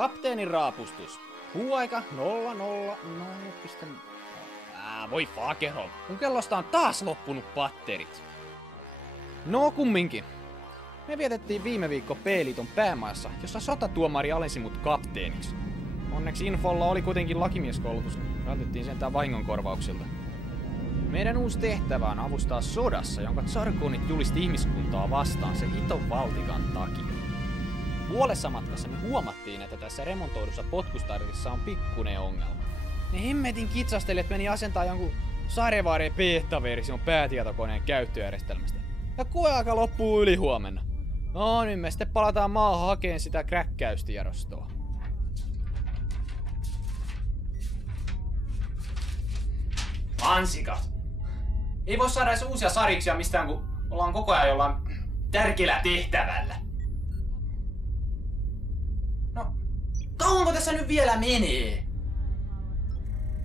Kapteenin raapustus. Puuaika 00. Voi fakero. Mun kellosta on taas loppunut patterit. No kumminkin. Me vietettiin viime viikko P-liiton päämaassa, jossa sotatuomari alensi mut kapteeniksi. Onneksi infolla oli kuitenkin lakimieskoulutus, niin vältyttiin sentään vahingonkorvauksilta. Meidän uusi tehtävä on avustaa sodassa, jonka tsarkoonit julisti ihmiskuntaa vastaan sen hiton valtikan takia. Puolessa matkassa me huomattiin, että tässä remontoidussa potkustartissa on pikkuinen ongelma. Ne hemmetin kitsastelijat meni asentaa jonkun Sarevare beta-version päätietokoneen käyttöjärjestelmästä. Ja koeaika loppuu yli huomenna. No nyt me sitten palataan maahan hakeen sitä kräkkäystiedostoa. Mansikat! Ei voi saada edes uusia sariksia mistään, kun ollaan koko ajan jollain tärkeällä tehtävällä. No, kauanko tässä nyt vielä menee?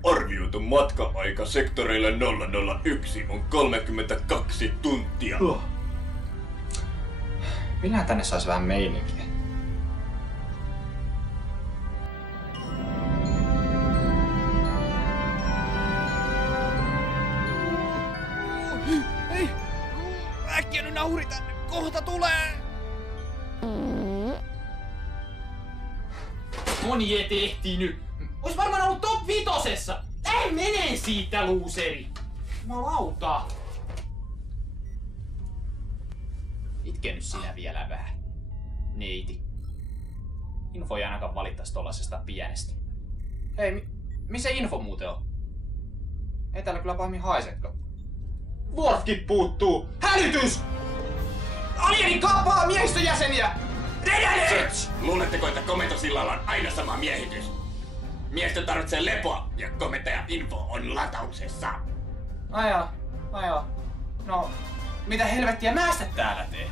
Arvioitu matka-aika sektoreille 001 on 32 tuntia. Minä tänne sais vähän meininkiä. Ei! Äkkiä nyt nauri tänne! Kohta tulee! Moni ei tehtinyt! Ois varmaan ollut top 5! Ei menee siitä, luuseri! Jumalauta! Itke nyt sinä vielä vähän. Neiti. Info ei ainakaan valittais tollasesta pienestä. Hei, missä info muuten on? Ei täällä kyllä pahemmin haisekaan. Worfkin puuttuu! Hälytys! Alieni kaapaa miehistöjäseniä! Search! Luuletteko, että komentosillalla on aina sama miehitys? Miestö tarvitsee lepoa ja komentajan info on latauksessa. Ajaa. No, mitä helvettiä mä sitä täällä teen?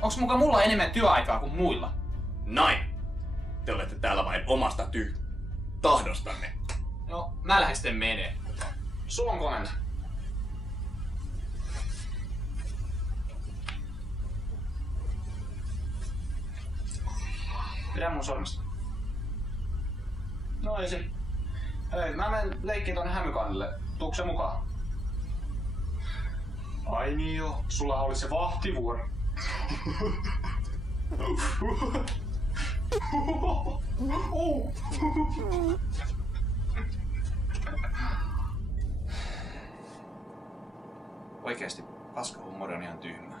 Onks muka mulla enemmän työaikaa kuin muilla? Näin! Te olette täällä vain omasta tahdostanne. No, mä lähden sitten menee. Sulla on komento. Pidä mun sormesta. No ei se. Hei, mä menen leikkiin tonne Hämykannelle. Tuukko se mukaan? Ai niin joo, sulla oli se vahtivuoro. Oikeesti paskahuumori on ihan tyhmää.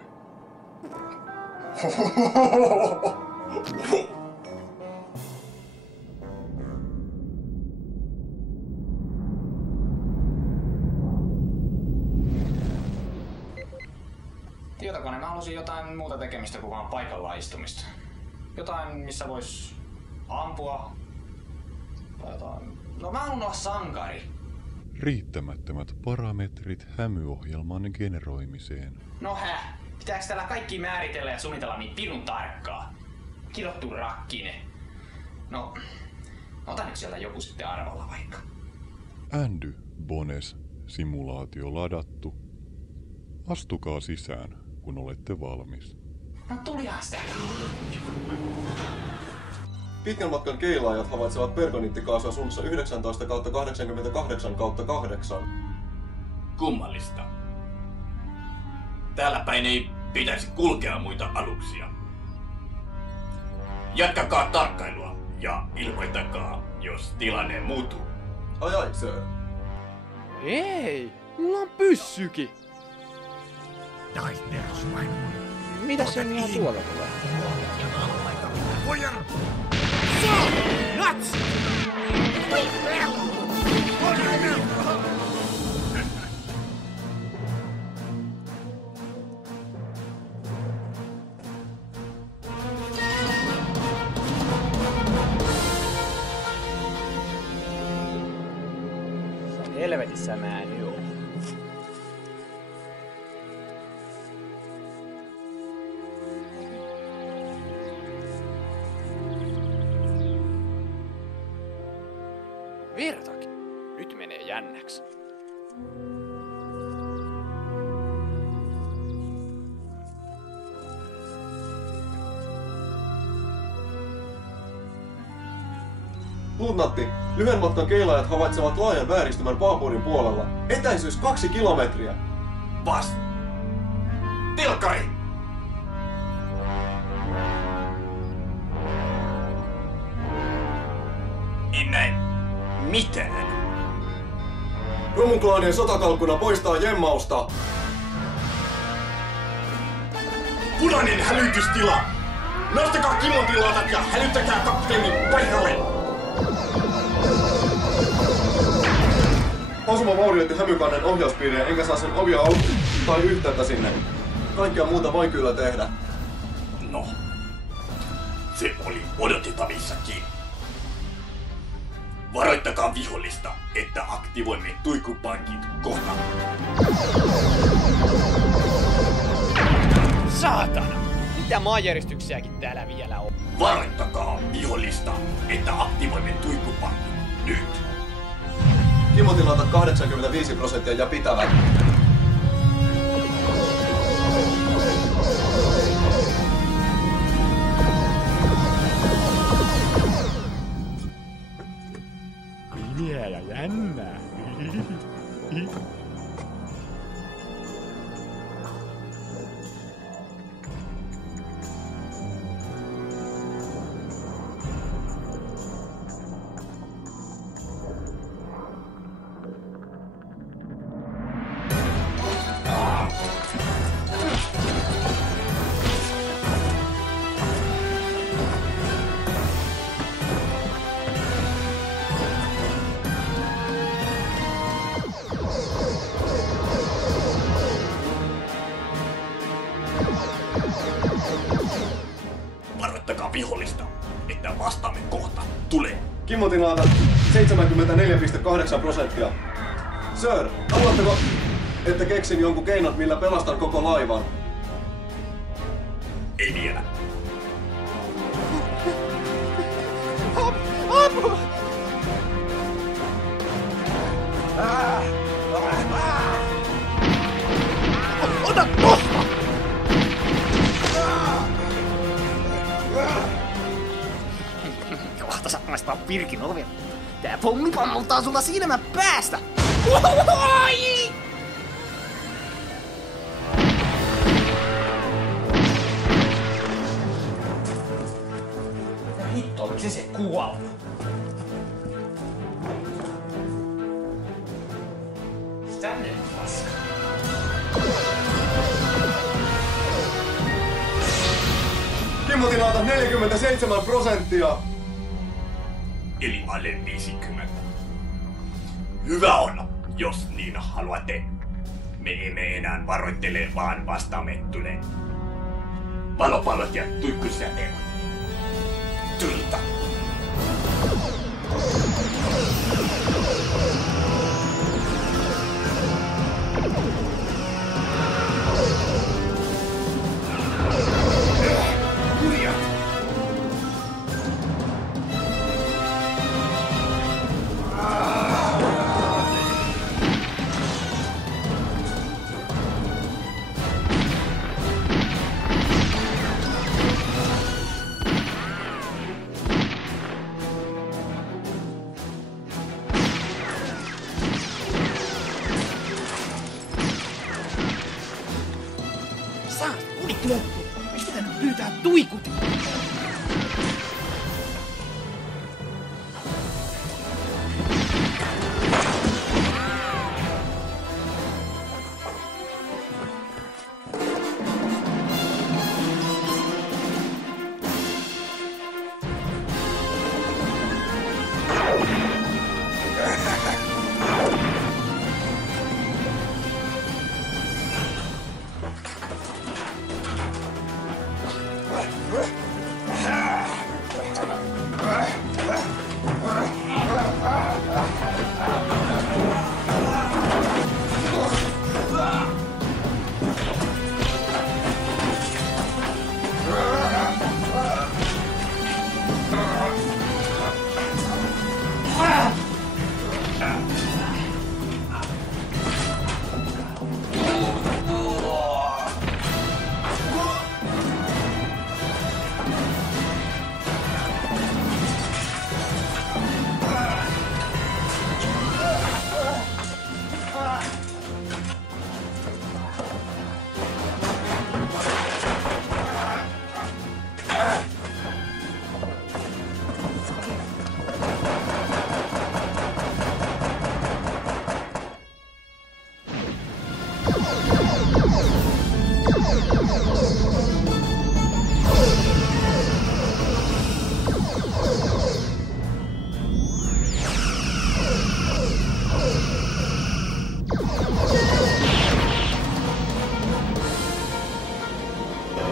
Tietokone, mä halusin jotain muuta tekemistä kuin vaan paikalla istumista. Jotain, missä vois ampua. Tai jotain. No mä haluan olla sankari. Riittämättömät parametrit hämyohjelman generoimiseen. No pitääks täällä kaikki määritellä ja suunnitella niin pirun tarkkaa? Kirottu rakkine. No, ota nyt sieltä joku sitten arvalla vaikka. Andy Bones, simulaatio ladattu. Astukaa sisään, kun olette valmis. No tulihan sitä. Pitkän matkan keilaajat havaitsevat pergonittikaasua sulussa 19/88/8. Kummallista. Täällä päin ei pitäisi kulkea muita aluksia. Jatkakaa tarkkailua ja ilmoittakaa, jos tilanne muuttuu. Ai, sir. Ei, mulla on pyssykin. Mitä se ihan tuolla tulee? Helvetissä mä en oo. Virtakin. Nyt menee jännäksi. Luutnantti, lyhyen matkan keilaajat havaitsevat laajan vääristymän Paapurin puolella. Etäisyys 2 kilometriä. Vas! Tilkkari! En näe mitään. Romunklaanien sotakalkkuna poistaa jemmausta. Punainen hälytystila! Nostakaa Kimon tilatat ja hälyttäkää kapteeni paikalle! Osuma vaurioitti Hämykannen ohjauspiiriä, enkä saa sen ovia auki tai yhteyttä sinne. Kaikkea muuta voi kyllä tehdä. No, se oli odotettavissakin. Varoittakaa vihollista, että aktivoimme tuikupankit kohta. Saatana! Mitä maanjäristyksiäkin täällä vielä on? Varoittakaa vihollista, että aktivoimme tuikupankit nyt. Kimotilata 85% ja pitävät. Pimeää ja jännää. Varoittakaa vihollista, että vastaamme kohta tulee. Kimotilata 74,8%. Sir, haluatteko, että keksin jonkun keinot, millä pelastan koko laivan? Ei vielä. Apua! Ota tosta! Kohta satmaistaa pirkin ovi. Tää pommi pammuttaa sulla silmän päästä! Oi! Hitto, oliko se kuollut? Tänne paska. Kimotilata 47%. Eli alle 50. Hyvä on, jos niin haluatte. Me emme enää varoittele, vaan vastaamme tulee. Valopallot ja tuikkusäteet. Tulta! Budjetti loppuu. Olisi pitänyt pyytää tuikutin.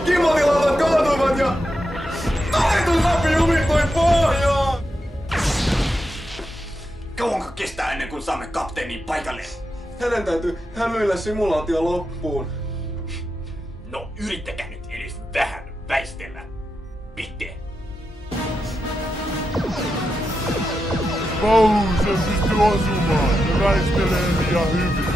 Kimmotilautat kaatuivat ja tulitusnappi jumittui pohjaan! Kauanko kestää ennen kuin saamme kapteenin paikalle? Hänen täytyy hämyillä simulaatio loppuun. No yrittäkää nyt edes vähän väistellä. Bitte. Pausen pystyy asumaan ja väistelee liian hyvin.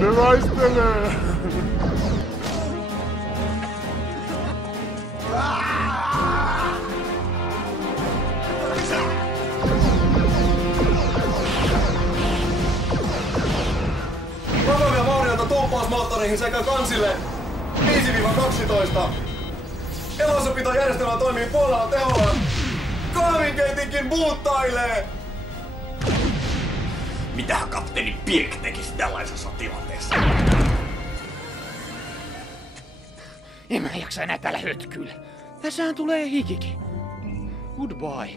Ne väistelee! Vakavia vaurioita tuuppausmoottoreihin sekä kansille 5-12. Elossapito-järjestelmä toimii puolella teholla. Kahvinkeitinkin buuttailee! Mitähän kapteeni Birk tekisi tällaisessa tilanteessa? En mä jaksa enää täällä hötkyillä. Tässähän tulee hikikin. Goodbye.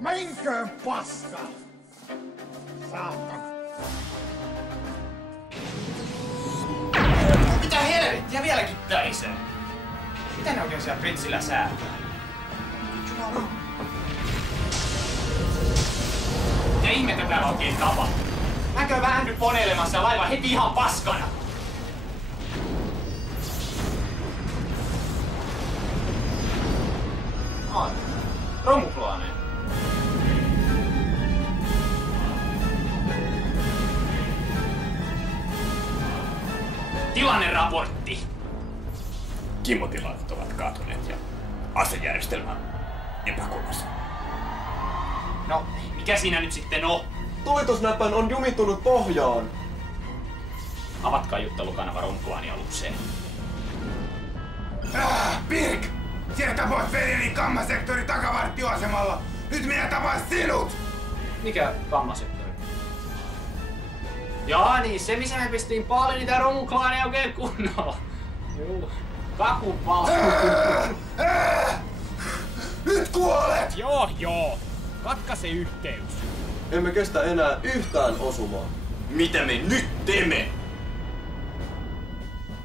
Menköön paska! Saatana. Mitä helvettiä vieläkin täisee? Mitä ne oikein siellä pritsillä säätää? Ja ihmettä täällä oikein tapahtuu. Näkö vähän nyt poneilemassa laiva heti ihan paskana. Ai, romuklaaneja. Tilanneraportti. Kimmotilautat ovat kaatuneet ja asejärjestelmä epäkunnossa. No, mikä siinä nyt sitten on? Tulitusnäppän on jumittunut pohjaan. Avatkaa juttelukanava romuklaani alukseen. Birk! Sinä tapoit veljeni kammasektori takavarttioasemalla! Nyt minä tapaan sinut! Mikä kammasektori? Jaa niin, se missä me pistiin paljon niitä romuklaaneja oikein kunnolla. Juu, kakupala. Nyt kuolet! Joo. Katkaise yhteys. Emme kestä enää yhtään osumaa. Mitä me nyt teemme?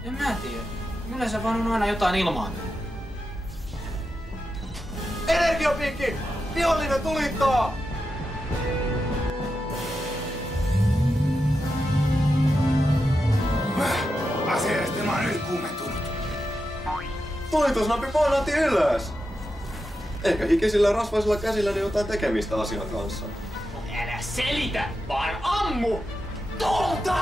En mä tiedä. Yleensä vaan on aina jotain ilmaan. Energiapiikki! Vihollinen tulittaa! Asejärjestelmä on nyt kuumentunut. Tulitusnappi painatti ylös! Ehkä hikisillä ja rasvaisilla käsilläni jotain tekemistä asian kanssa. Älä selitä, vaan ammu! Tulta!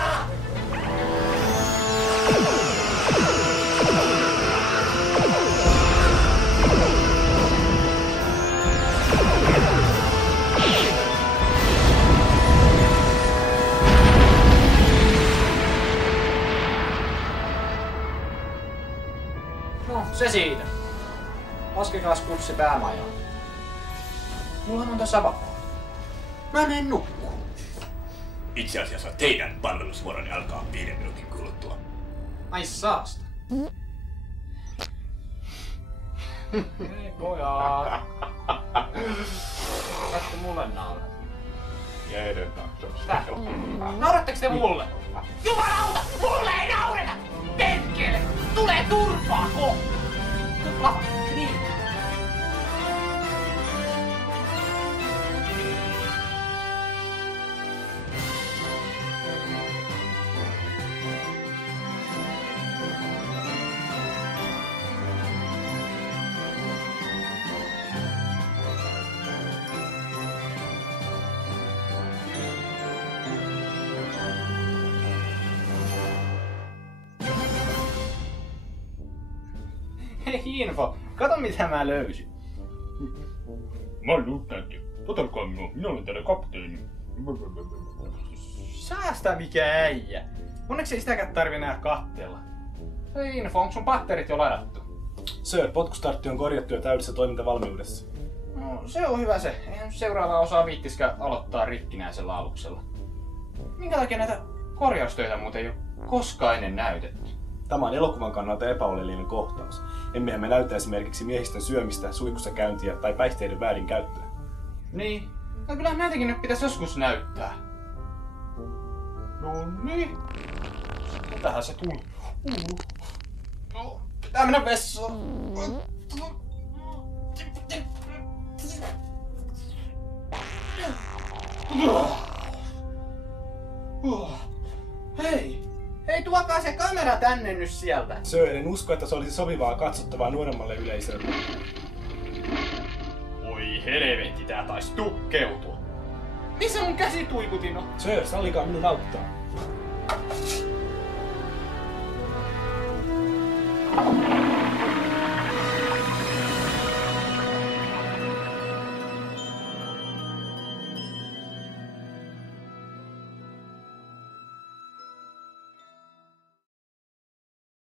No, se siitä. Laskekaa kurssi päämajaan. Mulla on tässä vapaa. Mä menen nukkuu. Itse asiassa teidän palvelusvuoroni alkaa 5 minuutin kuluttua. Ai saasta. Hei pojat. Saatko mulle nauraa? Tää. Nauratteko te mulle? Jumalauta! Mulle ei naureta! Perkele! Tulee turpaa kohta! Lava. Niin. Hei Info, kato mitä mä löysin. Mä oon luutnantti. Totelkaa minua, minä olen täällä kapteeni. Säästä mikä äijä. Onneksi ei sitäkään tarvi enää kattella. Hei Info, onko sun patterit jo ladattu? Sir, potkustartti on korjattu ja täydessä toimintavalmiudessa. No, se on hyvä se. Eihän seuraava osaa viittiskään aloittaa rikkinäisellä aluksella. Minkä takia näitä korjaustöitä muuten ei ole koskaan ennen näytetty? Tämä on elokuvan kannalta epäolellinen kohtaus. Emmehän me näytä esimerkiksi miehistön syömistä, suihkussa käyntiä tai päihteiden väärinkäyttöä. Niin. No kyllä näitäkin nyt pitäisi joskus näyttää. No niin. Tähän se tuli. No, pitää mennä vessaan. Hei! Hei, tuokaa se kamera tänne nyt sieltä. Sir, en usko, että se olisi sopivaa katsottavaa nuoremmalle yleisölle. Oi helvetti, tää taisi tukkeutua. Missä mun käsituikutin on? Sir, sallikaa minun auttaa.